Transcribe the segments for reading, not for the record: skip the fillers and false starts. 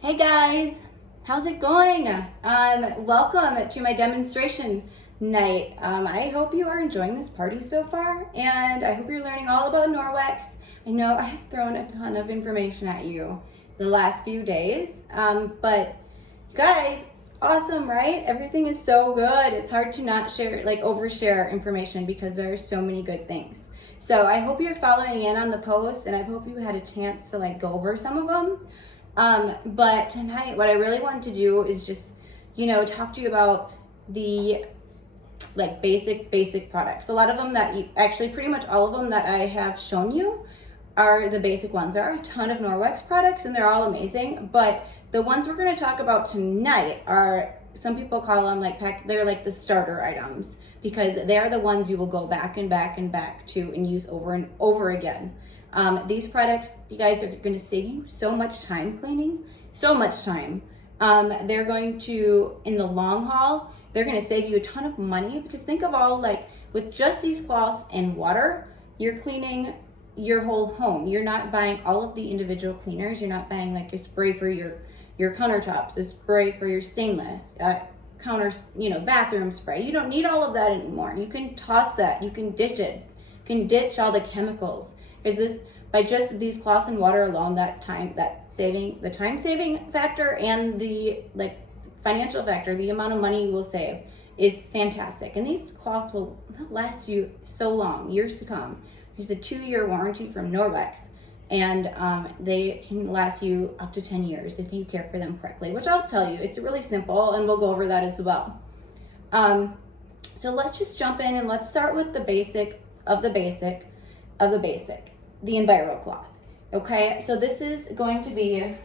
Hey guys, how's it going? Welcome to my demonstration night. I hope you are enjoying this party so far, and I hope you're learning all about Norwex. I know I have thrown a ton of information at you the last few days, but you guys, it's awesome, right? Everything is so good. It's hard to not share, like overshare information because there are so many good things. So I hope you're following in on the posts, and I hope you had a chance to like go over some of them. But tonight, what I really wanted to do is just, talk to you about the like basic products. A lot of them that you actually, pretty much all of them that I have shown you are the basic ones. There are a ton of Norwex products and they're all amazing, but the ones we're going to talk about tonight are, some people call them they're like the starter items because they're the ones you will go back and back and back to and use over and over again. These products, you guys, are going to save you so much time cleaning, so much time. They're going to, in the long haul, they're going to save you a ton of money because think of all, like, with just these cloths and water, you're cleaning your whole home. You're not buying all of the individual cleaners. You're not buying like a spray for your countertops, a spray for your stainless, counters, bathroom spray. You don't need all of that anymore. You can toss that. You can ditch it. You can ditch all the chemicals. Because this, by just these cloths and water alone, the time saving factor and the like financial factor, the amount of money you will save is fantastic. And these cloths will last you so long, years to come. There's a 2-year warranty from Norwex, and they can last you up to 10 years if you care for them correctly, which I'll tell you, it's really simple, and we'll go over that as well. So let's just jump in and let's start with the basic of the basic of the basic, the EnviroCloth. Okay, so this is going to be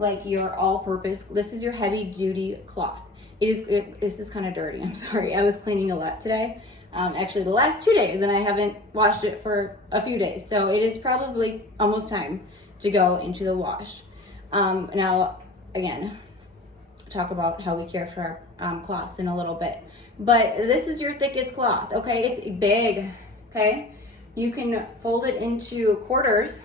like your all-purpose, this is your heavy-duty cloth. This is kind of dirty, I'm sorry. I was cleaning a lot today. Actually the last 2 days, and I haven't washed it for a few days. So it is probably almost time to go into the wash. Now, again, talk about how we care for our cloths in a little bit. But this is your thickest cloth, okay? It's big, okay? You can fold it into quarters.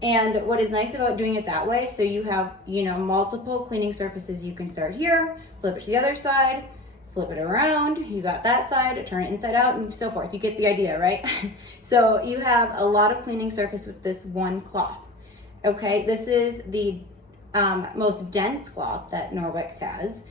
And what is nice about doing it that way, so you have, multiple cleaning surfaces. You can start here, flip it to the other side, flip it around, you got that side, turn it inside out, and so forth. You get the idea, right? So you have a lot of cleaning surface with this one cloth. Okay, this is the most dense cloth that Norwex has.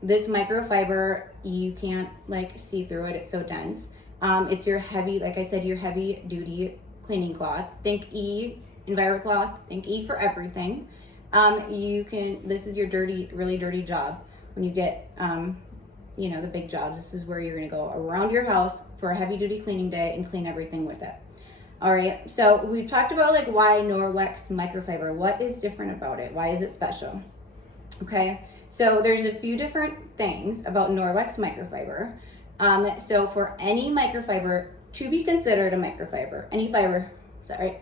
This microfiber, you can't see through it, it's so dense. It's your heavy, like I said, your heavy duty cleaning cloth. Think E, EnviroCloth, think E for everything. This is your really dirty job. When you get, the big jobs, this is where you're gonna go around your house for a heavy duty cleaning day and clean everything with it. All right, so we've talked about why Norwex microfiber, what is different about it? Why is it special? Okay, so there's a few different things about Norwex microfiber. So for any microfiber to be considered a microfiber,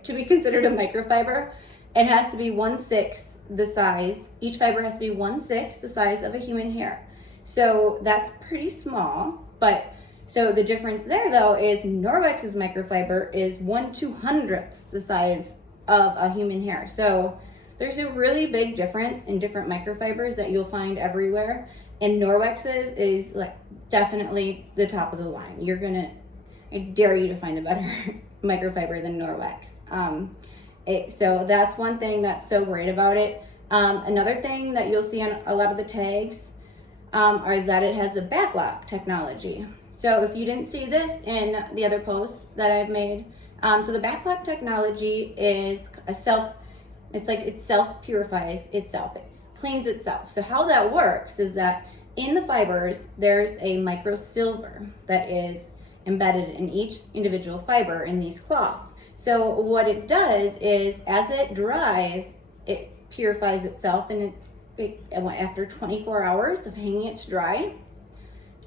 to be considered a microfiber, it has to be 1/6 the size. Each fiber has to be 1/6 the size of a human hair. So that's pretty small, but so the difference there though is Norwex's microfiber is 1/200th the size of a human hair. So there's a really big difference in different microfibers that you'll find everywhere. And Norwex's is definitely the top of the line. I dare you to find a better microfiber than Norwex. So that's one thing that's so great about it. Another thing that you'll see on a lot of the tags is that it has a backlock technology. So if you didn't see this in the other posts that I've made, so the backlock technology is it self-purifies itself. It cleans itself. So how that works is that in the fibers, there's a microsilver that is embedded in each individual fiber in these cloths. So what it does is, as it dries, it purifies itself, and after 24 hours of hanging it to dry,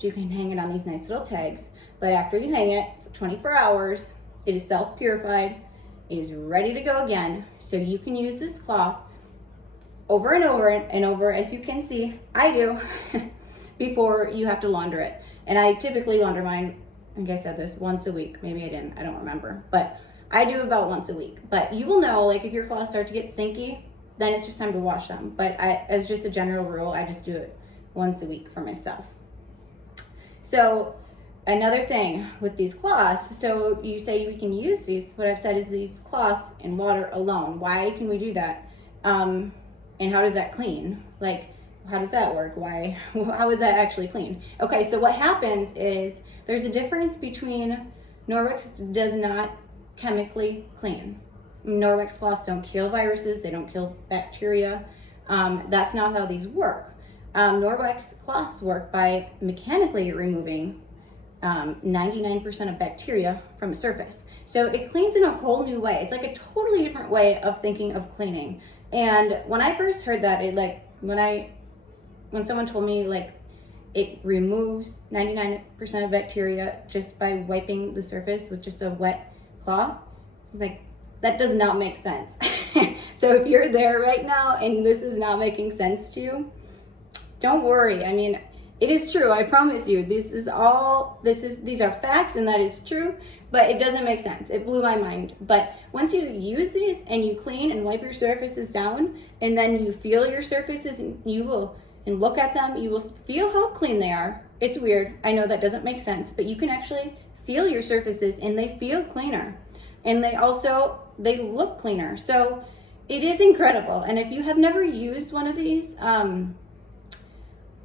you can hang it on these nice little tags, but after you hang it for 24 hours, it is self-purified, it is ready to go again. So you can use this cloth over and over and over, as you can see, I do, before you have to launder it. And I typically launder mine, I think I said this, once a week. Maybe I didn't, I don't remember. But I do about once a week. But you will know, if your clothes start to get stinky, then it's just time to wash them. But as just a general rule, I just do it once a week for myself. So another thing with these cloths, so you say we can use these, what I've said is these cloths in water alone. Why can we do that? And how does that clean? Like, how does that work? How is that actually clean? Okay, so what happens is there's a difference between Norwex does not chemically clean. Norwex cloths don't kill viruses, they don't kill bacteria. That's not how these work. Norwex cloths work by mechanically removing 99% of bacteria from a surface. So it cleans in a whole new way. It's like a totally different way of thinking of cleaning. And when I first heard that, it like, when someone told me like it removes 99% of bacteria just by wiping the surface with just a wet cloth, like, that does not make sense. So if you're there right now and this is not making sense to you, don't worry. I mean, it is true. I promise you. These are facts, and that is true. But it doesn't make sense. It blew my mind. But once you use these and you clean and wipe your surfaces down, and then you feel your surfaces, and look at them, you will feel how clean they are. It's weird. I know that doesn't make sense, but you can actually feel your surfaces, and they feel cleaner, and they look cleaner. So it is incredible. And if you have never used one of these, you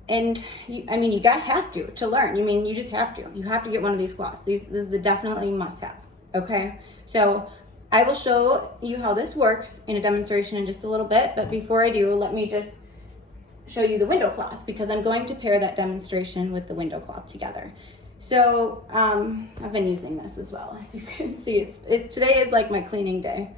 have to learn. You just have to. You have to get one of these cloths. This is a definitely must-have. Okay, so I will show you how this works in a demonstration in just a little bit. But before I do, let me just show you the window cloth, because I'm going to pair that demonstration with the window cloth together. So I've been using this as well. As you can see, today is like my cleaning day.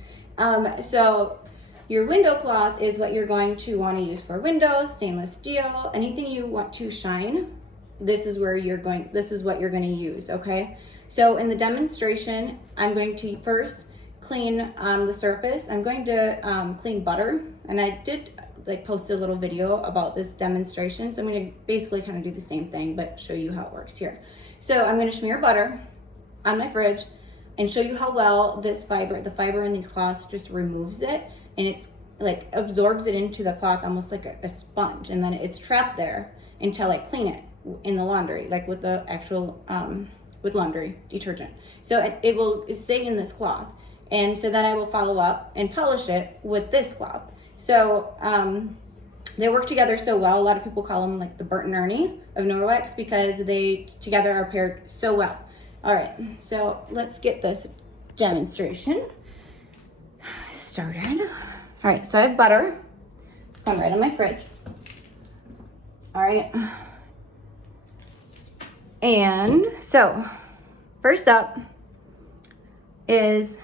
So your window cloth is what you're going to want to use for windows, stainless steel, anything you want to shine. This is what you're going to use, okay? So in the demonstration, I'm going to first clean the surface. I'm going to clean butter, and I did post a little video about this demonstration. So I'm going to basically kind of do the same thing, but show you how it works here. So I'm going to smear butter on my fridge and show you how well the fiber in these cloths just removes it, and it's like absorbs it into the cloth almost like a sponge, and then it's trapped there until I clean it in the laundry, like with the actual with laundry detergent. So it will stay in this cloth, and so then I will follow up and polish it with this cloth. So they work together so well. A lot of people call them like the Bert and Ernie of Norwex, because they together are paired so well. All right, so let's get this demonstration started. All right, so I have butter. It's going right in my fridge. All right. And so first up is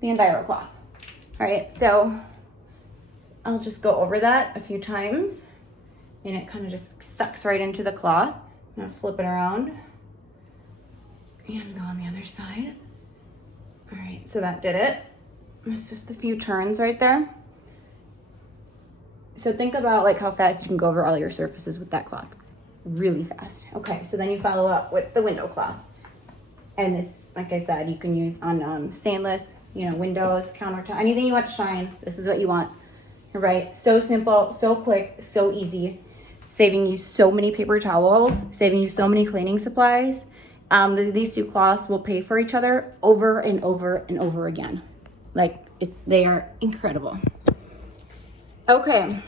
the Enviro cloth. All right, so I'll just go over that a few times, and it kind of just sucks right into the cloth. I'm gonna flip it around and go on the other side. All right, so that did it. It's just a few turns right there. So think about like how fast you can go over all your surfaces with that cloth. Really fast. Okay, so then you follow up with the window cloth. And this, like I said, you can use on stainless, windows, countertop, anything you want to shine. This is what you want. Right? So simple, so quick, so easy. Saving you so many paper towels, saving you so many cleaning supplies. These two cloths will pay for each other over and over and over again. They are incredible. Okay,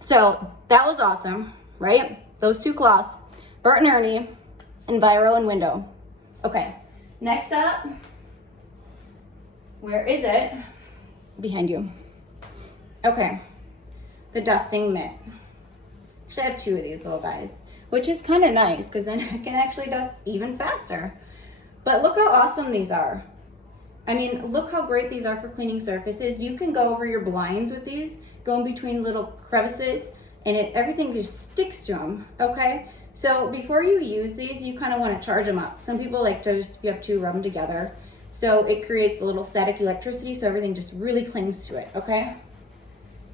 so that was awesome, right? Those two cloths, Bert and Ernie, Enviro and window. Okay, next up, where is it? Behind you. Okay, the dusting mitt. Actually, I have two of these little guys, which is kind of nice because then it can actually dust even faster. But look how awesome these are. Look how great these are for cleaning surfaces. You can go over your blinds with these, go in between little crevices, and everything just sticks to them, okay? So before you use these, you kind of want to charge them up. Some people like to if you have two, rub them together. So it creates a little static electricity, so everything just really clings to it, okay?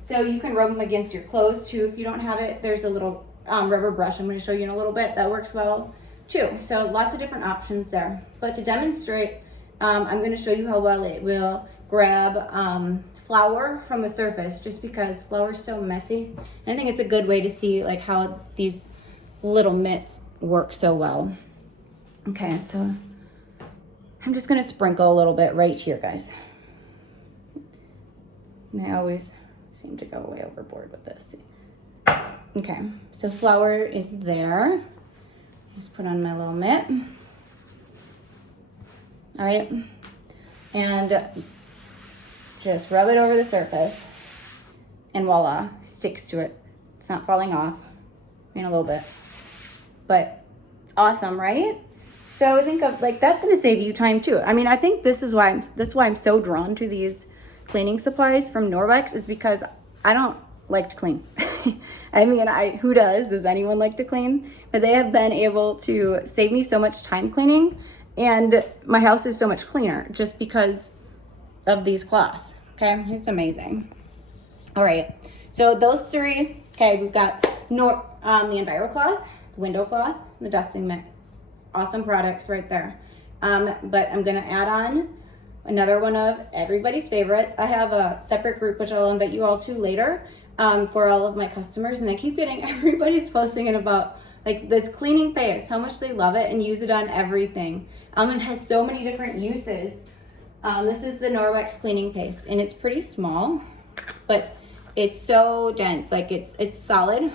So you can rub them against your clothes too. If you don't have it, there's a little rubber brush I'm going to show you in a little bit that works well too. So lots of different options there. But to demonstrate, I'm going to show you how well it will grab flour from the surface, just because flour is so messy. And I think it's a good way to see like how these little mitts work so well. Okay, so I'm just gonna sprinkle a little bit right here, guys. And I always seem to go way overboard with this. Okay, so flour is there. Just put on my little mitt. All right, and just rub it over the surface, and voila, sticks to it. It's not falling off. I mean, a little bit, but it's awesome, right? So think of like that's gonna save you time too. I mean, I think this is why that's why I'm so drawn to these cleaning supplies from Norwex, is because I don't like to clean. I mean, who does? Does anyone like to clean? But they have been able to save me so much time cleaning, and my house is so much cleaner just because of these cloths. Okay, it's amazing. All right, so those three. Okay, we've got the EnviroCloth, window cloth, the dusting mitt. Awesome products right there. But I'm gonna add on another one of everybody's favorites. I have a separate group which I'll invite you all to later for all of my customers, and I keep getting everybody's posting it about like this cleaning paste, how much they love it and use it on everything. It has so many different uses. This is the Norwex cleaning paste, and it's pretty small, but it's so dense. Like it's solid.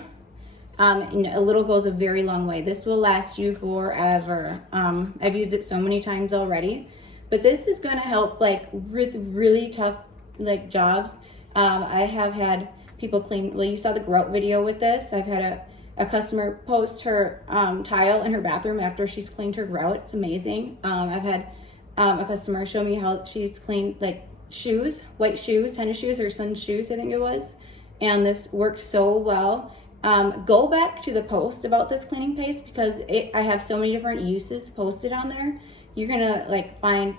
And a little goes a very long way. This will last you forever. I've used it so many times already, but this is gonna help like with really tough like jobs. I have had people clean, well, you saw the grout video with this. I've had a customer post her tile in her bathroom after she's cleaned her grout. It's amazing. I've had a customer show me how she's cleaned like shoes, white shoes, tennis shoes, her son's shoes, I think it was. And this works so well. Go back to the post about this cleaning paste because I have so many different uses posted on there. You're gonna like find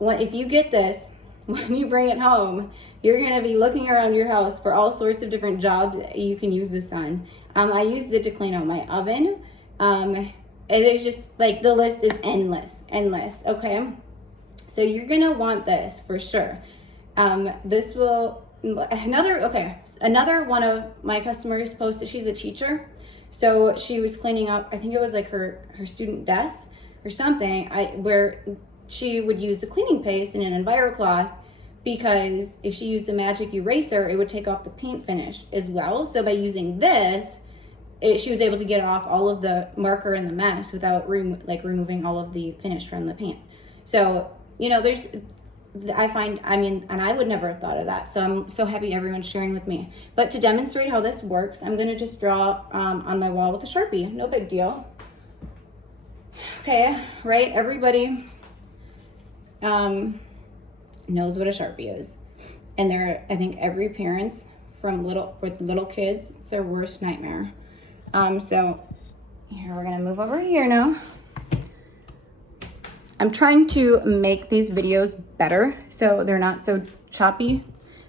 if you get this, when you bring it home, you're gonna be looking around your house for all sorts of different jobs that you can use this on. I used it to clean out my oven. And there's just like the list is endless. Okay, so you're gonna want this for sure. This will. Another one of my customers posted, she's a teacher, so she was cleaning up, I think it was like her student desk or something, where she would use the cleaning paste in an EnviroCloth, because if she used a magic eraser, it would take off the paint finish as well. So by using this, she was able to get off all of the marker and the mess without removing all of the finish from the paint. So, you know, and I would never have thought of that. So I'm so happy everyone's sharing with me. But to demonstrate how this works, I'm gonna just draw on my wall with a Sharpie. No big deal. Okay, right? Everybody knows what a Sharpie is. And I think every parent's with little kids, it's their worst nightmare. So here, we're gonna move over here now. I'm trying to make these videos better so they're not so choppy,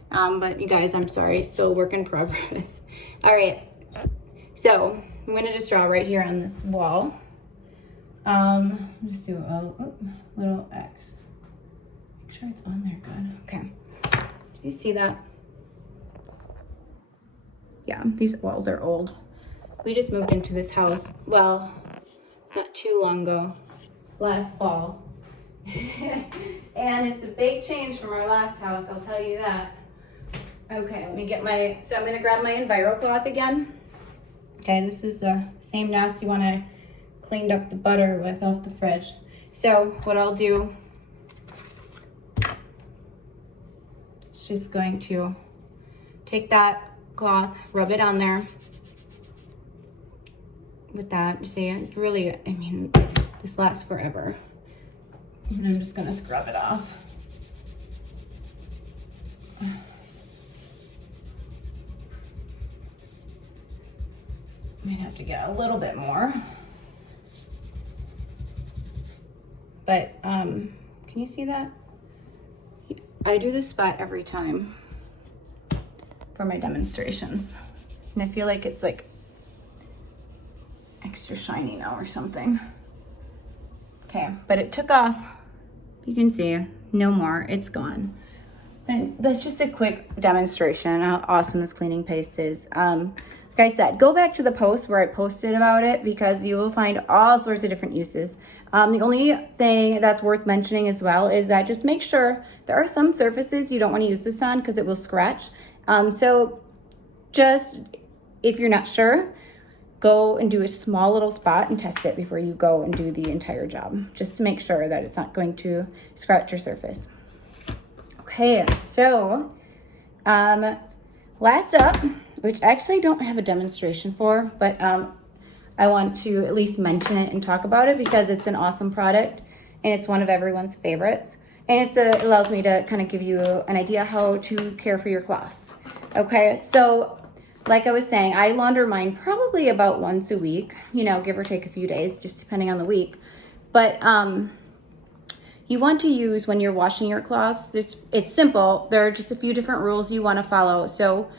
but you guys, I'm sorry, still a work in progress. All right, so I'm gonna just draw right here on this wall. Just do a little X. Make sure it's on there good. Okay, do you see that? Yeah, these walls are old. We just moved into this house, well, not too long ago. Last fall. And it's a big change from our last house, I'll tell you that. Okay, let me get so I'm gonna grab my EnviroCloth again. Okay, this is the same nasty one I cleaned up the butter with off the fridge. So what I'll do is just going to take that cloth, rub it on there with that. You see, it really, I mean, this lasts forever. And I'm just gonna scrub it off. Might have to get a little bit more. But can you see that? I do this spot every time for my demonstrations. And I feel like it's like extra shiny now or something. Okay, but it took off. You can see no more, it's gone. And that's just a quick demonstration how awesome this cleaning paste is. Like I said, go back to the post where I posted about it because you will find all sorts of different uses. The only thing that's worth mentioning as well is that just make sure there are some surfaces you don't want to use this on because it will scratch. So just if you're not sure, go and do a small little spot and test it before you go and do the entire job, just to make sure that it's not going to scratch your surface. Okay, so last up, which actually I don't have a demonstration for, but I want to at least mention it and talk about it because it's an awesome product and it's one of everyone's favorites. And it allows me to kind of give you an idea how to care for your cloths. Okay, so like I was saying, I launder mine probably about once a week, give or take a few days, just depending on the week. But you want to use when you're washing your cloths, it's simple. There are just a few different rules you want to follow. So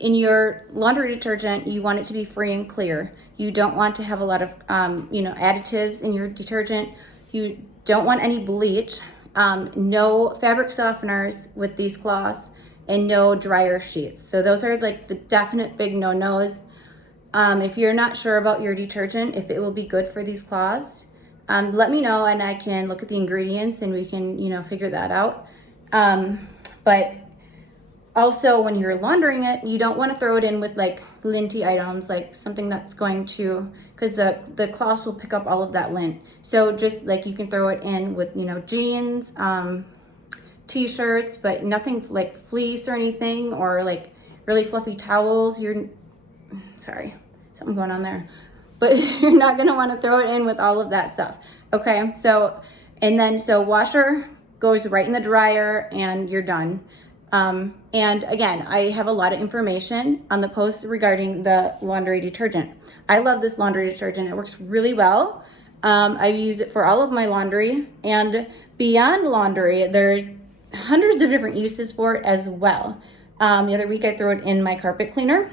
in your laundry detergent, you want it to be free and clear. You don't want to have a lot of, additives in your detergent. You don't want any bleach, no fabric softeners with these cloths, and no dryer sheets. So those are like the definite big no-nos. If you're not sure about your detergent, if it will be good for these cloths, let me know and I can look at the ingredients and we can, figure that out. But also when you're laundering it, you don't want to throw it in with like linty items, like something that's going to, because the cloths will pick up all of that lint. So just like you can throw it in with, jeans, t-shirts, but nothing like fleece or anything, or like really fluffy towels. Sorry, something going on there. But you're not gonna wanna throw it in with all of that stuff. Okay, so washer goes right in the dryer and you're done. And again, I have a lot of information on the post regarding the laundry detergent. I love this laundry detergent. It works really well. I use it for all of my laundry, and beyond laundry, there are hundreds of different uses for it as well. The other week I threw it in my carpet cleaner,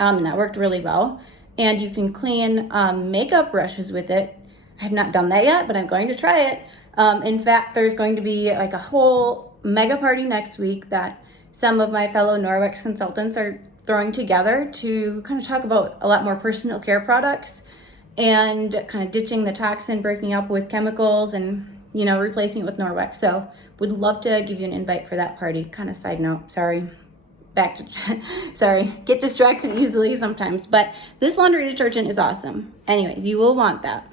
and that worked really well. And you can clean makeup brushes with it. I have not done that yet, but I'm going to try it. In fact, there's going to be like a whole mega party next week that some of my fellow Norwex consultants are throwing together to kind of talk about a lot more personal care products and kind of ditching the toxin, breaking up with chemicals, and replacing it with Norwex. So would love to give you an invite for that party. Kind of side note, sorry. Get distracted easily sometimes, but this laundry detergent is awesome. Anyways, you will want that.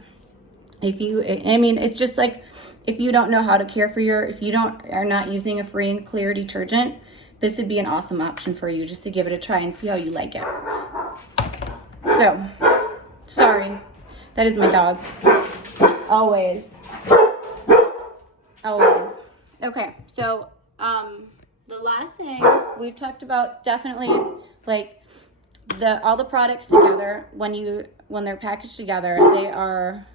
It's just like, if you don't know how to care for if you are not using a free and clear detergent, this would be an awesome option for you, just to give it a try and see how you like it. So, sorry, that is my dog. Always. Okay, so, the last thing we've talked about, definitely like all the products together, when they're packaged together, they are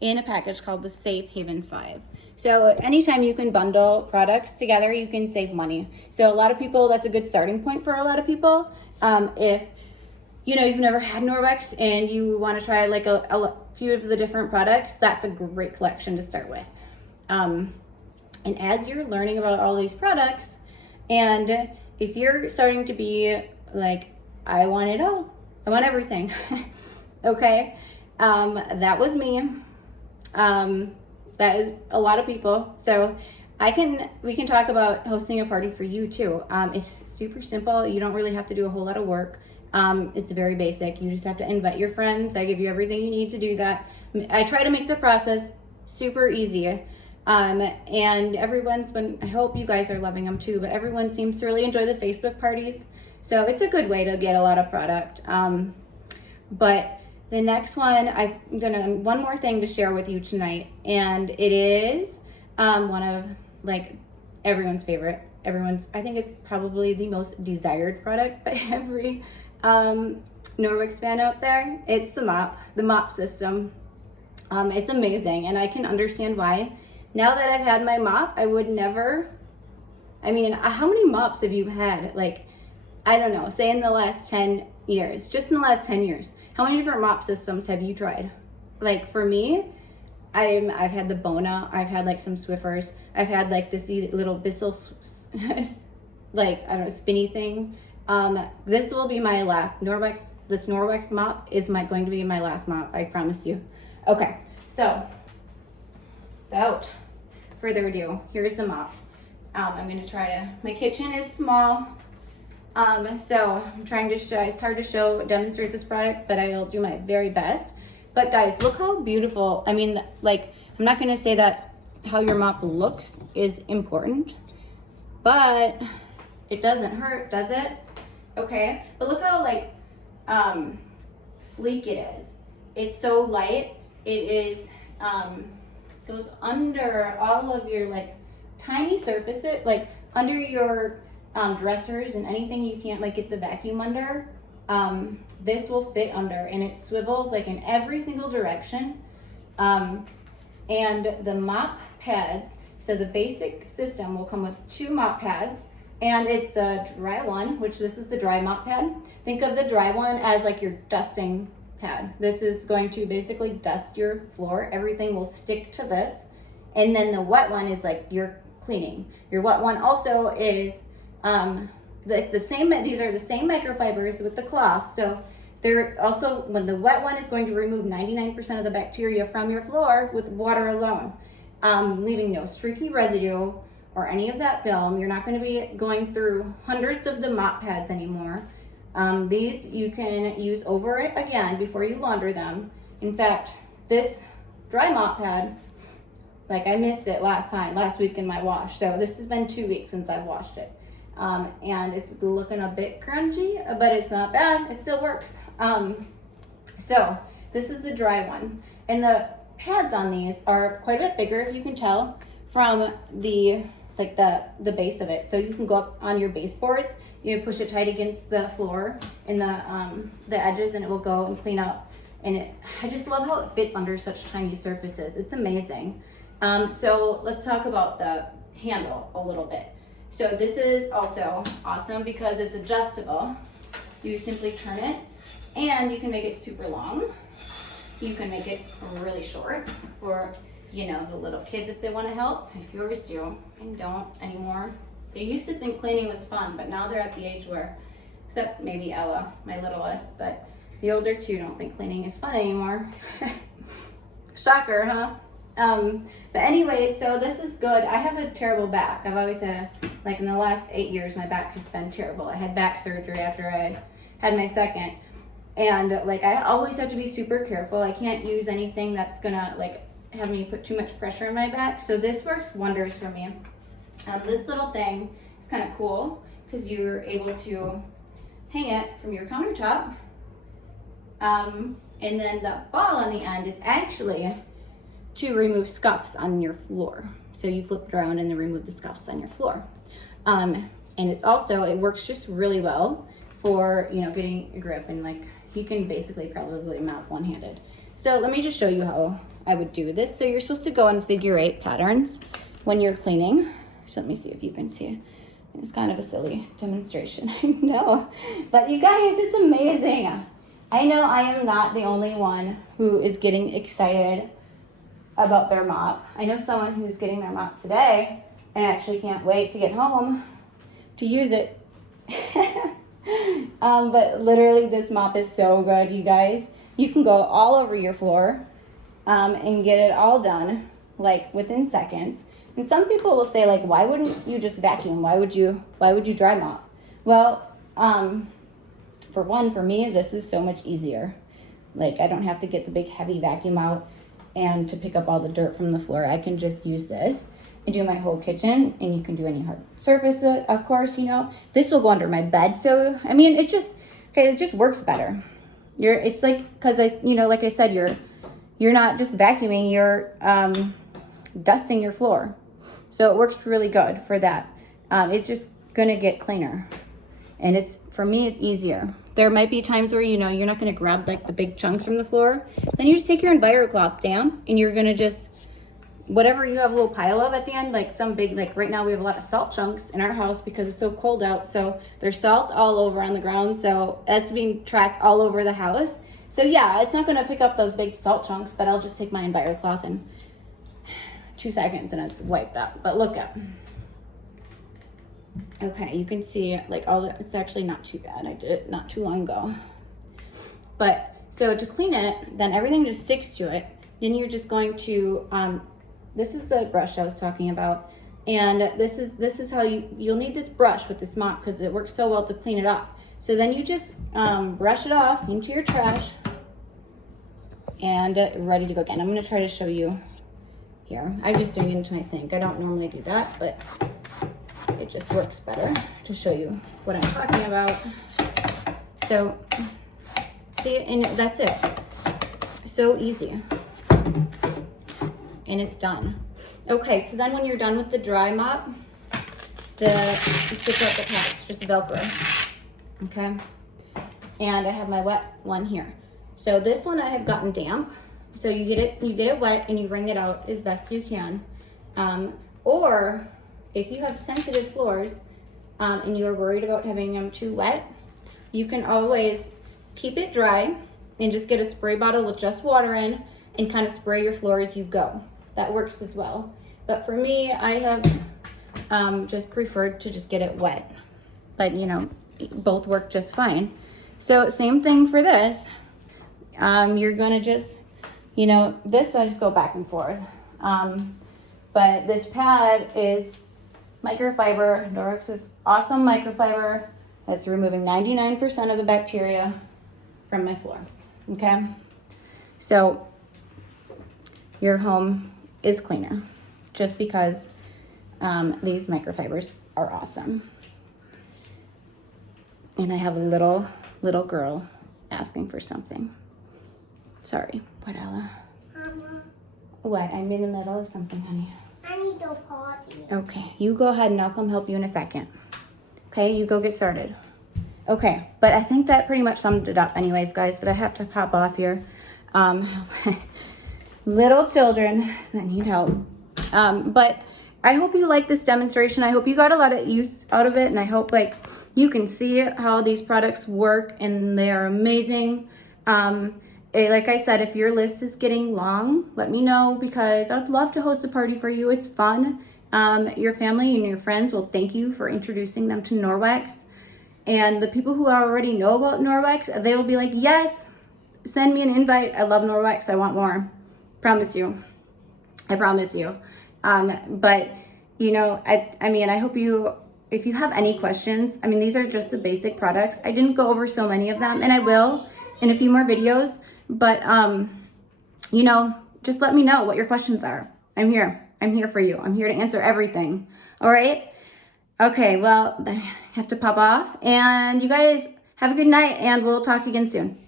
in a package called the Safe Haven 5. So anytime you can bundle products together, you can save money. So a lot of people, that's a good starting point for a lot of people. If you've never had Norwex and you want to try like a few of the different products, that's a great collection to start with. And as you're learning about all these products, and if you're starting to be like, I want it all, I want everything, okay, that was me. That is a lot of people. So we can talk about hosting a party for you too. It's super simple. You don't really have to do a whole lot of work. It's very basic. You just have to invite your friends. I give you everything you need to do that. I try to make the process super easy. And I hope you guys are loving them too, but everyone seems to really enjoy the Facebook parties. So it's a good way to get a lot of product. But the next one, one more thing to share with you tonight, and it is one of like everyone's favorite. I think it's probably the most desired product by every Norwex fan out there. It's the mop system. It's amazing, and I can understand why. Now that I've had my mop, I would never, how many mops have you had? Like, I don't know, say in the last 10 years, just in the last 10 years, how many different mop systems have you tried? Like for me, I've had the Bona, I've had like some Swiffers, I've had like this little Bissell, like, I don't know, spinny thing. This will be my last Norwex. This Norwex mop is going to be my last mop, I promise you. Okay, so without further ado, here's the mop. I'm gonna try to, my kitchen is small, so I'm trying to show, it's hard to demonstrate this product, but I'll do my very best. But guys, look how beautiful, I mean, like, I'm not gonna say that how your mop looks is important, but it doesn't hurt, does it? Okay, but look how like sleek it is. It's so light. It is goes under all of your like tiny surfaces, like under your dressers and anything you can't like get the vacuum under. This will fit under, and it swivels like in every single direction. And the mop pads, so the basic system will come with 2 mop pads, and it's a dry one, which this is the dry mop pad. Think of the dry one as like your dusting pad. This is going to basically dust your floor. Everything will stick to this. And then the wet one is like your cleaning. Your wet one also is the same, these are the same microfibers with the cloth. So they're also, when the wet one is going to remove 99% of the bacteria from your floor with water alone, leaving no streaky residue or any of that film. You're not going to be going through hundreds of the mop pads anymore. These you can use over it again before you launder them. In fact, this dry mop pad, like I missed it last week in my wash. So this has been 2 weeks since I've washed it. And it's looking a bit crunchy, but it's not bad. It still works. So this is the dry one. And the pads on these are quite a bit bigger, if you can tell, from the base of it. So you can go up on your baseboards, you push it tight against the floor and the edges, and it will go and clean up. And I just love how it fits under such tiny surfaces. It's amazing. So let's talk about the handle a little bit. So this is also awesome because it's adjustable. You simply turn it, and you can make it super long. You can make it really short for, you know, the little kids if they want to help. If yours do, and don't anymore. They used to think cleaning was fun, but now they're at the age where, except maybe Ella, my littlest, but the older two don't think cleaning is fun anymore. Shocker, huh? But anyways, so this is good. I have a terrible back. I've always had like in the last 8 years, my back has been terrible. I had back surgery after I had my second. And like, I always have to be super careful. I can't use anything that's gonna like have me put too much pressure on my back. So this works wonders for me. This little thing is kind of cool because you're able to hang it from your countertop. And then the ball on the end is actually to remove scuffs on your floor. So you flip it around and then remove the scuffs on your floor. And it's also, it works just really well for, you know, getting a grip, and like you can basically probably mop one-handed. So let me just show you how I would do this. So you're supposed to go in figure 8 patterns when you're cleaning. So let me see if you can see. It's kind of a silly demonstration, I know, but you guys, it's amazing. I know I am not the only one who is getting excited about their mop. I know someone who's getting their mop today and actually can't wait to get home to use it. But literally this mop is so good, you guys. You can go all over your floor and get it all done like within seconds. And some people will say, like, why wouldn't you just vacuum? Why would you dry mop? Well, for one, for me, this is so much easier. Like, I don't have to get the big heavy vacuum out and to pick up all the dirt from the floor. I can just use this and do my whole kitchen, and you can do any hard surface, of course, you know. This will go under my bed, so, I mean, it just works better. It's like, because like I said, you're not just vacuuming, you're dusting your floor. So it works really good for that. It's just gonna get cleaner. And for me, it's easier. There might be times where, you know, you're not gonna grab like the big chunks from the floor. Then you just take your EnviroCloth down and you're gonna just, whatever you have a little pile of at the end, like some big, like right now we have a lot of salt chunks in our house because it's so cold out. So there's salt all over on the ground. So that's being tracked all over the house. So yeah, it's not gonna pick up those big salt chunks, but I'll just take my EnviroCloth and 2 seconds and it's wiped up. But look up. Okay, you can see like all the, it's actually not too bad. I did it not too long ago. But so to clean it, then everything just sticks to it. Then you're just going to, this is the brush I was talking about. And this is how you'll need this brush with this mop because it works so well to clean it off. So then you just brush it off into your trash and ready to go again. I'm gonna try to show you here. I'm just doing it into my sink. I don't normally do that, but it just works better to show you what I'm talking about. So see, and that's it. So easy. And it's done. Okay, so then when you're done with the dry mop, you switch out the pads, just Velcro. Okay, and I have my wet one here. So this one I have gotten damp. So you get it wet and you wring it out as best you can. Or if you have sensitive floors and you're worried about having them too wet, you can always keep it dry and just get a spray bottle with just water in and kind of spray your floor as you go. That works as well. But for me, I have just preferred to just get it wet. But you know, both work just fine. So same thing for this. You're gonna just, you know, this I just go back and forth. But this pad is microfiber. Norwex's awesome microfiber that's removing 99% of the bacteria from my floor. Okay? So your home is cleaner just because these microfibers are awesome. And I have a little girl asking for something. Sorry. What, Ella? Mama, What? I'm in the middle of something, honey. I need to potty. Okay, you go ahead and I'll come help you in a second. Okay, you go get started. Okay, but I think that pretty much summed it up anyways, guys, but I have to pop off here. Little children that need help. But I hope you like this demonstration. I hope you got a lot of use out of it, and I hope like you can see how these products work, and they are amazing. Like I said, if your list is getting long, let me know because I'd love to host a party for you. It's fun. Your family and your friends will thank you for introducing them to Norwex. And the people who already know about Norwex, they will be like, yes, send me an invite. I love Norwex. I want more. Promise you. I promise you. But, you know, I mean, I hope you, if you have any questions, I mean, these are just the basic products. I didn't go over so many of them, and I will in a few more videos. But, you know, just let me know what your questions are. I'm here. I'm here for you. I'm here to answer everything. All right? Okay, well, I have to pop off. And you guys have a good night, and we'll talk again soon.